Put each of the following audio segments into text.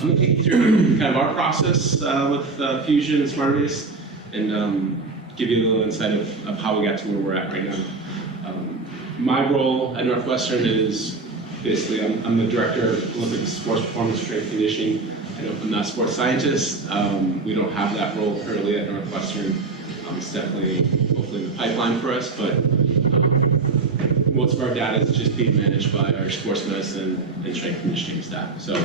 I'm going to take you through kind of our process with Fusion and Smartabase, and give you a little insight of how we got to where we're at right now. My role at Northwestern is basically I'm the director of Olympic sports performance strength conditioning. I'm not a sports scientist. We don't have that role currently at Northwestern. It's definitely, hopefully, in the pipeline for us, but most of our data is just being managed by our sports medicine and strength conditioning staff. So,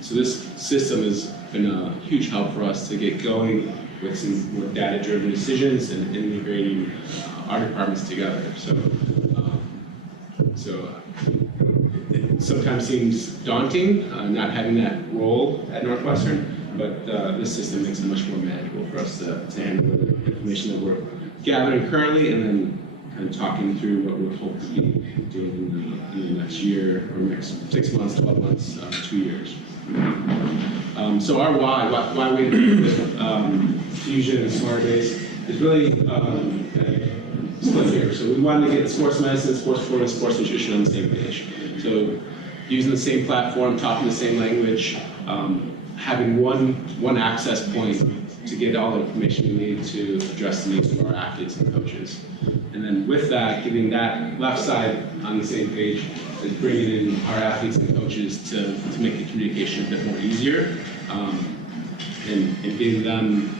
so this system has been a huge help for us to get going with some more data-driven decisions and integrating our departments together. So, it sometimes seems daunting not having that role at Northwestern, but this system makes it much more manageable for us to handle the information that we're gathering currently, and then kind of talking through what we're hoping to be doing in the next year, or next 6 months, 12 months, 2 years. So our why we with Fusion and Smartabase is really split here. So we wanted to get sports medicine, sports performance, sports nutrition on the same page. So using the same platform, talking the same language, having one access point to get all the information we need to address the needs of our athletes and coaches. And then with that, getting that left side on the same page is bringing in our athletes and coaches to make the communication a bit more easier, and getting them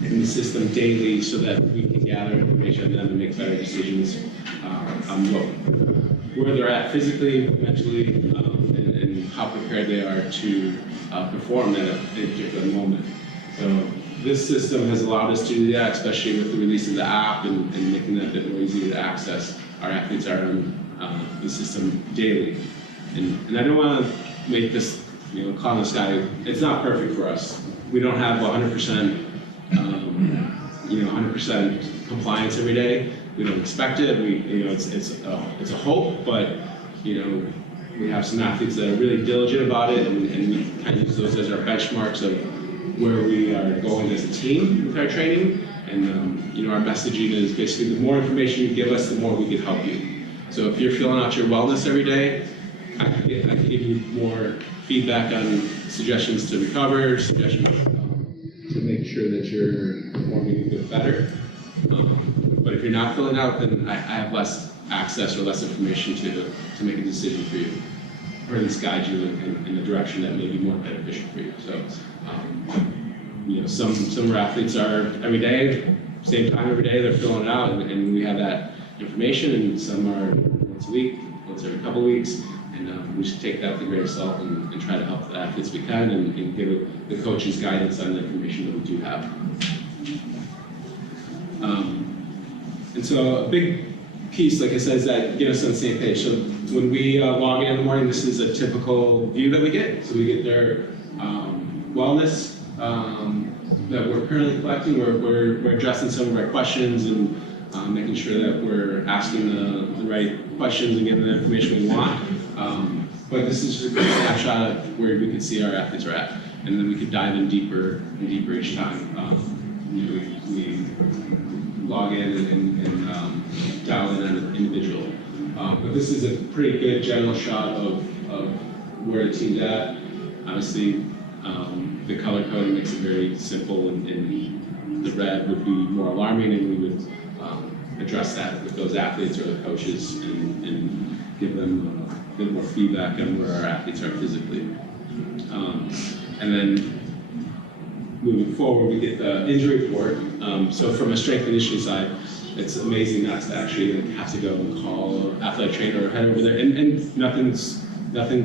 in the system daily so that we can gather information on them and make better decisions on where they're at physically, mentally, and how prepared they are to perform at a particular moment. So this system has allowed us to do that, especially with the release of the app and making that a bit more easy to access. Our athletes are on the system daily. And I don't want to make this, cloud in the sky. It's not perfect for us. We don't have 100%, 100% compliance every day. We don't expect it. It's a hope, but we have some athletes that are really diligent about it, and we kind of use those as our benchmarks of where we are going as a team with our training. And our messaging is basically the more information you give us, the more we can help you. So if you're filling out your wellness every day, I can give you more feedback on suggestions to recover, suggestions to make sure that you're performing a bit better. But if you're not filling out, then I have less access or less information to make a decision for you, or at least guide you in the direction that may be more beneficial for you. So, some of our athletes are every day, same time every day, they're filling it out, and we have that information, and some are once a week, once every couple of weeks, and we should take that with a grain of salt and try to help the athletes we can, and give the coaches guidance on the information that we do have. And so a big piece, like I said, is that get us on the same page. So when we log in the morning, this is a typical view that we get. So we get their wellness that we're currently collecting. We're addressing some of our questions and making sure that we're asking the right questions and getting the information we want. But this is just a quick snapshot of where we can see our athletes are at. And then we could dive in deeper and deeper each time. We log in and dial in on an individual. But this is a pretty good general shot of where the team's at. Obviously, the color coding makes it very simple, and the red would be more alarming, and we would address that with those athletes or the coaches and give them a bit more feedback on where our athletes are physically. And then moving forward, we get the injury report. So from a strength conditioning side, it's amazing not to actually have to go and call an athletic trainer or head over there. And nothing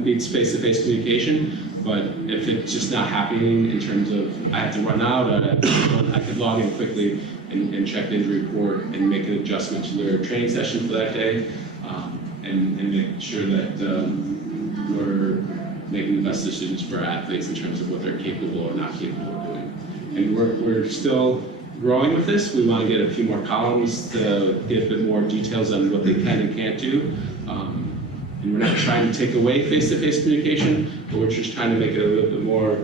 beats face-to-face communication. But if it's just not happening in terms of I have to run out, I could log in quickly and check the injury report and make an adjustment to their training session for that day, and make sure that we're making the best decisions for our athletes in terms of what they're capable or not capable of doing. And we're still growing with this. We want to get a few more columns to get a bit more details on what they can and can't do. And we're not trying to take away face-to-face communication, but we're just trying to make it a little bit more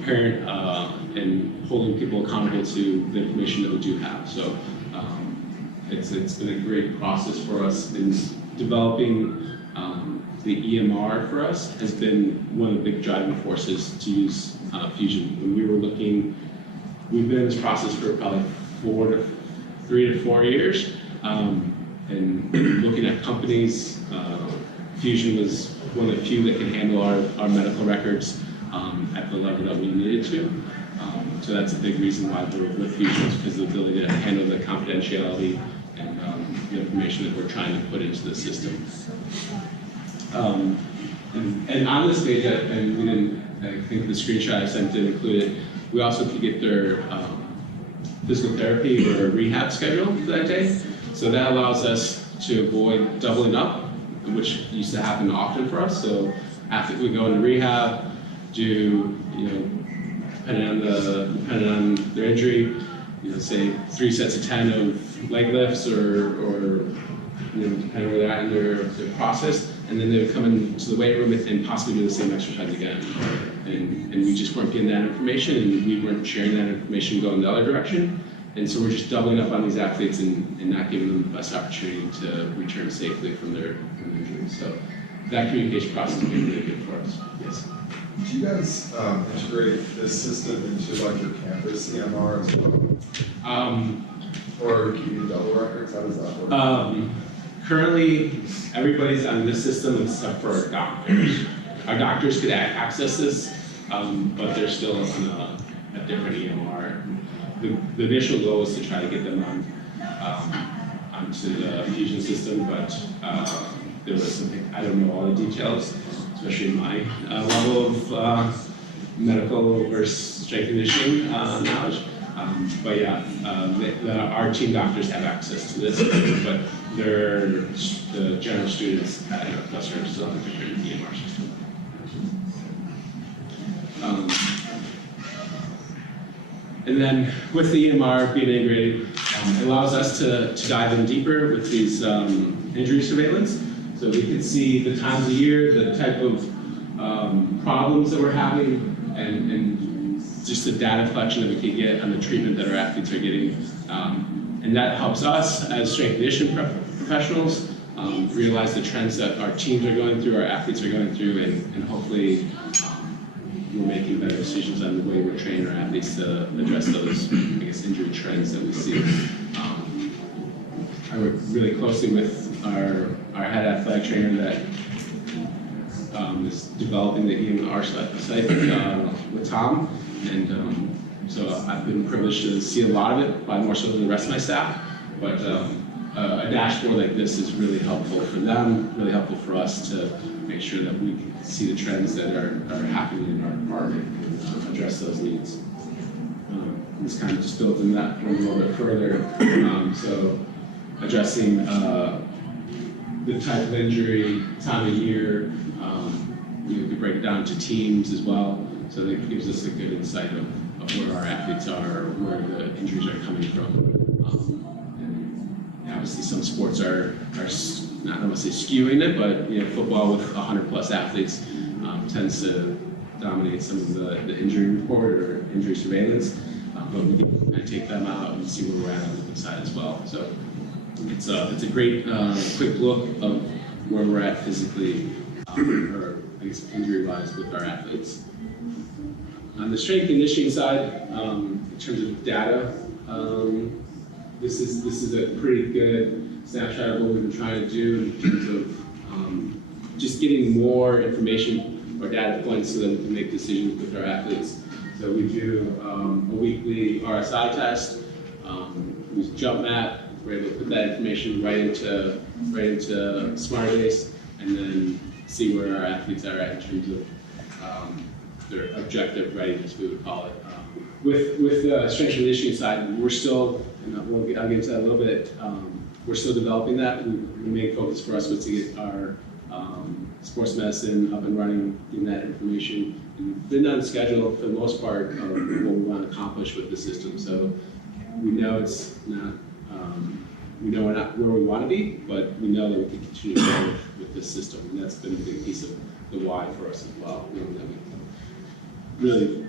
apparent and holding people accountable to the information that we do have. So it's been a great process for us in developing the EMR for us has been one of the big driving forces to use Fusion. When we were looking, we've been in this process for probably 3 to 4 years, and looking at companies, Fusion was one of the few that can handle our medical records at the level that we needed to. So that's a big reason why we're with Fusion, is because of the ability to handle the confidentiality and the information that we're trying to put into the system. And on this page, and we didn't, I think the screenshot I sent didn't include it, we also could get their physical therapy or rehab schedule for that day. So that allows us to avoid doubling up, which used to happen often for us. So after we go into rehab, do, depending on their injury, say 3 sets of 10 of leg lifts, or depending where they're at in their process, and then they would come into the weight room and possibly do the same exercise again. And we just weren't getting that information, and we weren't sharing that information going the other direction. And so we're just doubling up on these athletes and not giving them the best opportunity to return safely from their injuries. So that communication process has been really good for us. Yes. Do you guys integrate this system into like your campus EMR as well? Or keeping double records? How does that work? Currently, everybody's on this system except for our doctors. Our doctors could access this, but they're still on a different EMR. The initial goal is to try to get them onto the Fusion system, but there was something, I don't know all the details, especially in my level of medical versus strength conditioning knowledge. But yeah, our team doctors have access to this, but the general students at Northwestern are still on a different EMR system. And then with the EMR being integrated, it allows us to dive in deeper with these injury surveillance. So we can see the times of year, the type of problems that we're having, and just the data collection that we can get on the treatment that our athletes are getting. And that helps us as strength conditioning professionals realize the trends that our teams are going through, our athletes are going through, and hopefully we're making better decisions on the way we're training our athletes to address those, injury trends that we see. I work really closely with our head athletic trainer that is developing the EMR site with Tom, and so I've been privileged to see a lot of it, probably more so than the rest of my staff, but a dashboard like this is really helpful for them, really helpful for us to make sure that we can see the trends that are happening in our department and address those needs. This kind of just builds in that one a little bit further. So addressing the type of injury, time of year, we could break it down to teams as well. So that gives us a good insight of where our athletes are, where the injuries are coming from. And obviously some sports are not going to say skewing it, but football with 100+ athletes tends to dominate some of the injury report or injury surveillance. But we can kind of take them out and see where we're at on the other side as well. So it's a great quick look of where we're at physically, or injury-wise with our athletes. On the strength conditioning side, in terms of data, this is a pretty good snapshot of what we've been trying to do in terms of just getting more information or data points so that we can make decisions with our athletes. So we do a weekly RSI test, we use jump map, we're able to put that information right into Smartabase, and then see where our athletes are at in terms of their objective readiness, we would call it. With the strength and conditioning side, we're still, and I'll get into that a little bit, we're still developing that. The main focus for us was to get our sports medicine up and running, getting that information. And been on schedule for the most part of what we want to accomplish with the system. So we know it's not, we know we're not where we want to be, but we know that we can continue to grow with this system. And that's been a big piece of the why for us as well. That we really,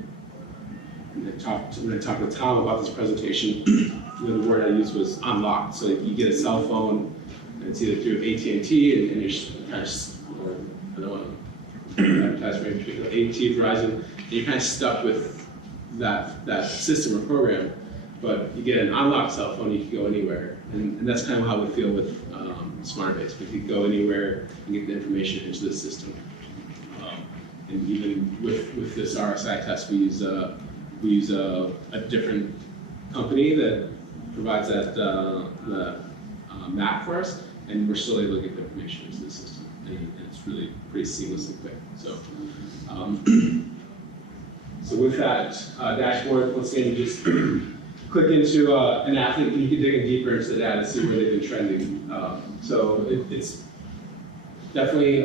when I talked with Tom about this presentation, the word I used was unlocked. So you get a cell phone, it's either through AT&T and you're kind of, I don't want to advertise for any particular, AT&T, Verizon, and you're kind of stuck with that system or program. But you get an unlocked cell phone, you can go anywhere, and that's kind of how we feel with Smartabase. We can go anywhere and get the information into the system. And even with this RSI test, we use a different company that provides that map for us, and we're still able to get the information into the system, and it's really pretty seamless and quick. So, so with that dashboard, let's say you just click into an athlete, and you can dig in deeper into the data to see where they've been trending. So it's definitely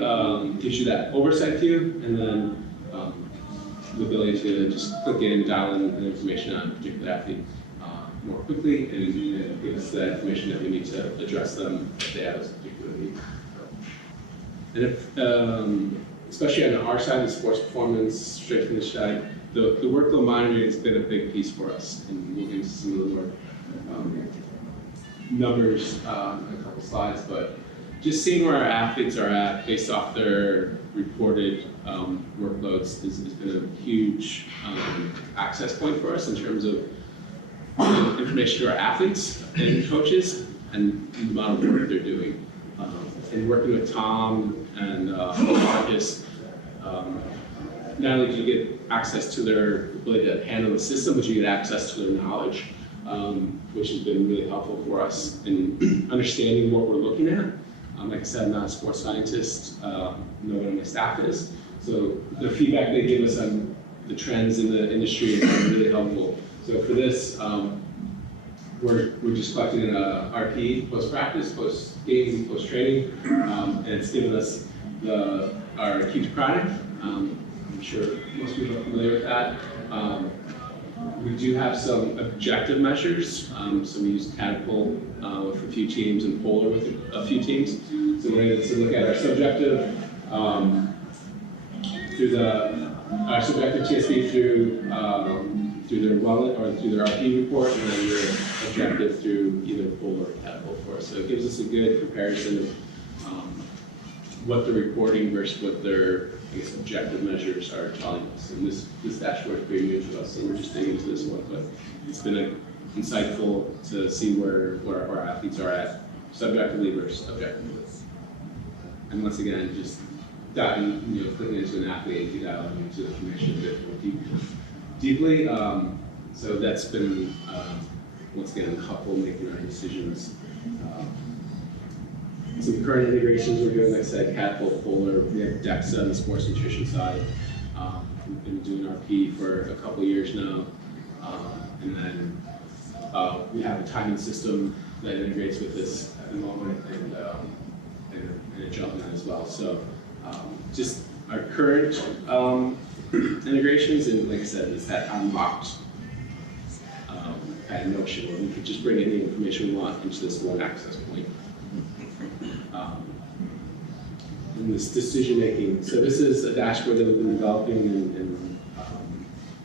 gives you that oversight view, and then the ability to just click in, dial in the information on a particular athlete more quickly, and give us the information that we need to address them if they have a particular need. And if, especially on our side, the sports performance, strength and side, the workload monitoring has been a big piece for us, and we'll get into some of the more numbers in a couple slides, but just seeing where our athletes are at based off their reported workloads has been a huge access point for us in terms of information to our athletes and coaches and the amount of work they're doing. And working with Tom and Marcus, not only do you get access to their ability to handle the system, but you get access to their knowledge, which has been really helpful for us in understanding what we're looking at. Like I said, I'm not a sports scientist, no one on my staff is. So the feedback they give us on the trends in the industry is really helpful. So for this, we're just collecting an RP post-practice, post-games, and post-training, and it's given us our acute to chronic. I'm sure most people are familiar with that. We do have some objective measures. So we use Catapult with a few teams and Polar with a few teams. So we're able to look at our subjective through our subjective TSB through their wellness or through their RP report, and then their objective through either Polar or Catapult for us. So it gives us a good comparison of what they're reporting versus what their, I guess, objective measures are telling us. And this dashboard is pretty new to us, so we're just digging into this one. But it's been insightful to see where our athletes are at subjectively versus objectively. And once again, just diving, clicking into an athlete, you dive into the information a bit more deeply. So that's been once again helpful making our decisions. Some current integrations we're doing, like I said, Catapult, Polar, we have DEXA on the sports nutrition side. We've been doing RP for a couple of years now. And then we have a timing system that integrates with this at the moment, and a jump net as well. So just our current integrations, and like I said, it's that unlocked kind of notion where we could just bring any information we want into this one access point. And this decision making. So this is a dashboard that we've been developing, and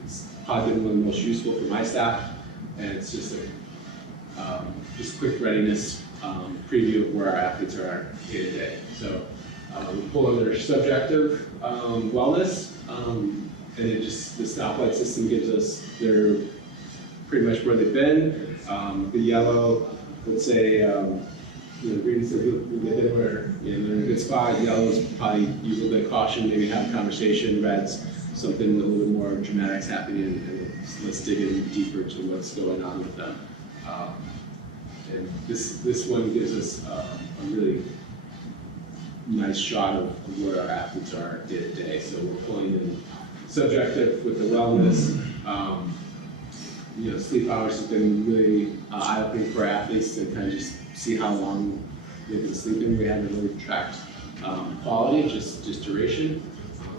it's probably been one of the most useful for my staff. And it's just a just quick readiness preview of where our athletes are at day to day. So we pull in their subjective wellness, and it just the stoplight system gives us their pretty much where they've been. The yellow would say. The green says they've been where they're in a good spot. Yellow's probably use a little bit of caution, maybe have a conversation. Red's something a little bit more dramatic's happening, and let's dig in deeper to what's going on with them. And this one gives us a really nice shot of where our athletes are day to day. So we're pulling in subjective with the wellness. Sleep hours have been really eye-opening for athletes to kind of just see how long they've been sleeping. We haven't really tracked quality, just duration.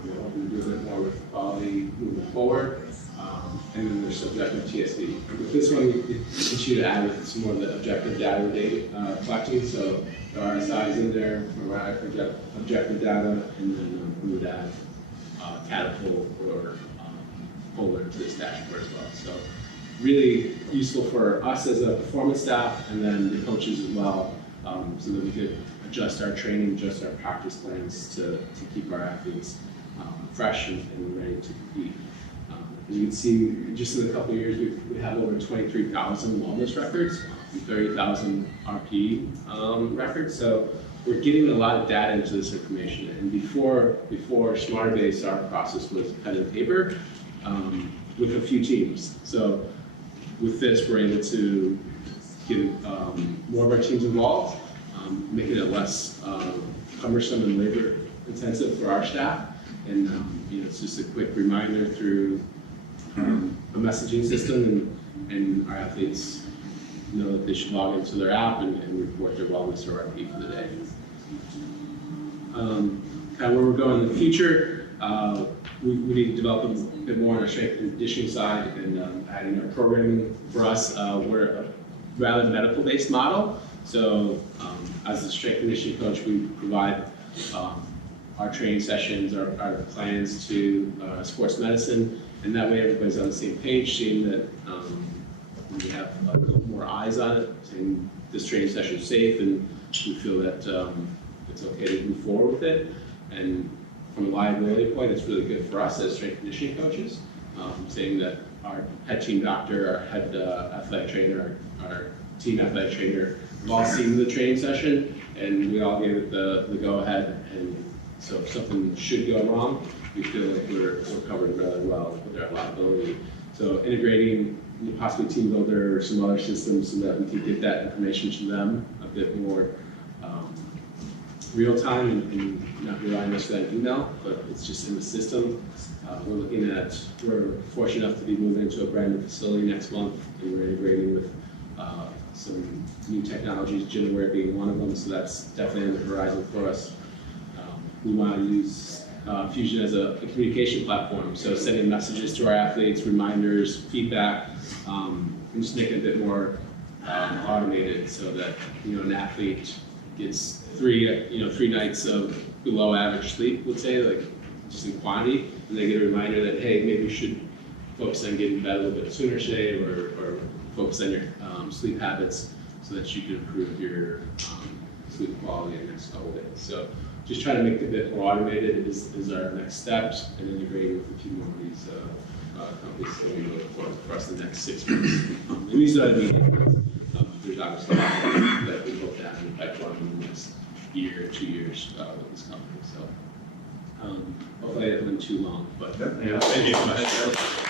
We're hoping to do a bit more with quality moving forward. And then there's subjective TSB. With this one, we continue to add with some more of the objective data we're collecting. So there are RSIs in there, where for objective data, and then we would add Catapult or Polar to this dashboard as well. So really useful for us as a performance staff, and then the coaches as well, so that we could adjust our training, adjust our practice plans to keep our athletes fresh and ready to compete. As you can see, just in a couple of years, we have over 23,000 wellness records, and 30,000 RP records. So we're getting a lot of data into this information. And before Smartabase, our process was pen and paper with a few teams. So with this, we're able to get more of our teams involved, making it less cumbersome and labor intensive for our staff. And it's just a quick reminder through a messaging system, and our athletes know that they should log into their app and report their wellness or RP for the day. Kind of where we're going in the future, we need to develop a bit more on our strength and conditioning side, and adding our programming. For us, we're a rather medical-based model. So as a strength and conditioning coach, we provide our training sessions, our plans to sports medicine, and that way everybody's on the same page, seeing that we have a couple more eyes on it, saying this training session is safe, and we feel that it's okay to move forward with it. And from a liability point, it's really good for us as strength and conditioning coaches, saying that our head team doctor, our head athletic trainer, our team athletic trainer have all seen the training session, and we all gave it the go-ahead. And so if something should go wrong, we feel like we're covered really well with our liability. So integrating possibly Team Builder or some other systems so that we can get that information to them a bit more real time, and not relying on that email, but it's just in the system. We're fortunate enough to be moving into a brand new facility next month, and we're integrating with some new technologies, GymAware being one of them, so that's definitely on the horizon for us. We want to use Fusion as a communication platform, so sending messages to our athletes, reminders, feedback, and just making it a bit more automated, so that an athlete gets three nights of below average sleep, let's say, like just in quantity, and they get a reminder that, hey, maybe you should focus on getting to bed a little bit sooner today, or focus on your sleep habits so that you can improve your sleep quality in the next couple of days. So just trying to make it a bit more automated is our next steps, and integrating with a few more of these companies that we look for us the next 6 months. And these are the meetings. There's obviously a lot that we hope to have in the pipeline in the next year or 2 years with this company. So hopefully I haven't been too long, but yeah, thank you so much.